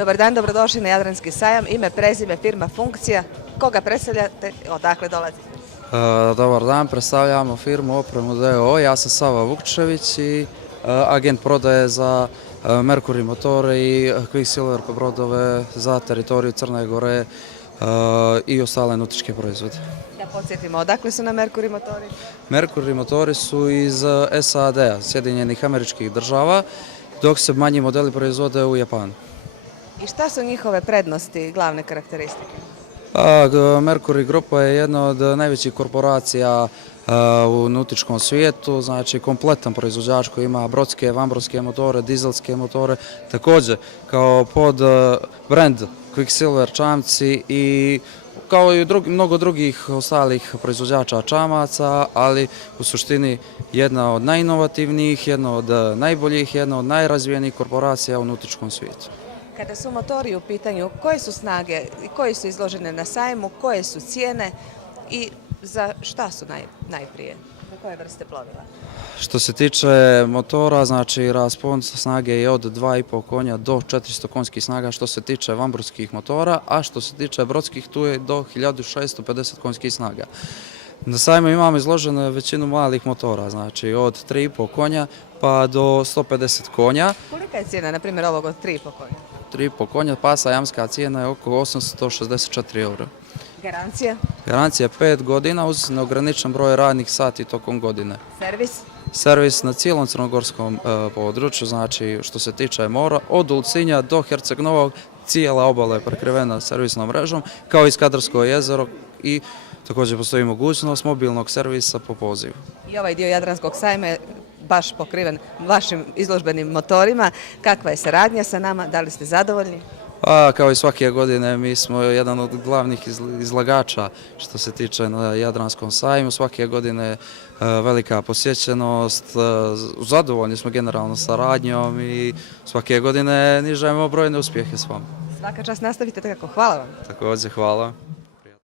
Dobar dan, dobrodošli na Jadranski sajam. Ime, prezime, firma, funkcija. Koga predstavljate? Odakle dolazite? Dobar dan, predstavljamo firmu Opremu d.o.o. Ja sam Sava Vukčević i agent prodaje za Mercury motore i Quicksilver brodove za teritoriju Crne Gore i ostale nautičke proizvode. Da podsjetimo, odakle su na Mercury motori? Mercury motori su iz SAD-a, Sjedinjenih Američkih Država, dok se manji modeli proizvode u Japanu. I šta su njihove prednosti i glavne karakteristike? Mercury grupa je jedna od najvećih korporacija u nautičkom svijetu, znači kompletan proizvođač koji ima brodske, vanbrodske motore, dizelske motore, također kao pod brand Quicksilver čamci i kao i mnogo drugih ostalih proizvođača čamaca, ali u suštini jedna od najinovativnijih, jedna od najboljih, jedna od najrazvijenijih korporacija u nautičkom svijetu. Kada su motori u pitanju, koje su snage i koje su izložene na sajmu, koje su cijene i za šta su najprije? Za koje vrste plovila? Što se tiče motora, znači raspon snage je od 2,5 konja do 400 konjskih snaga što se tiče vanbrodskih motora, a što se tiče brodskih tu je do 1650 konjskih snaga. Na sajmu imamo izloženu većinu malih motora, znači od 3,5 konja pa do 150 konja. Kolika je cijena, na primjer, ovog od 3,5 konja? 3,5 konja, pa sajamska cijena je oko 864 eura. Garancija? Garancija je 5 godina uz neograničen broj radnih sati tokom godine. Servis? Servis na cijelom crnogorskom području, znači što se tiče mora, od Ulcinja do Herceg Novog, cijela obala je prekrivena servisnom mrežom, kao i Skadarsko jezero i također postoji mogućnost mobilnog servisa po pozivu. I ovaj dio Jadranskog sajma je baš pokriven vašim izložbenim motorima. Kakva je saradnja sa nama? Da li ste zadovoljni? Kao i svake godine, mi smo jedan od glavnih izlagača što se tiče na Jadranskom sajmu. Svake godine velika posjećenost, zadovoljni smo generalno saradnjom i svake godine nižemo brojne uspjehe s vama. Svaka čast, nastavite tako. Hvala vam. Također, hvala.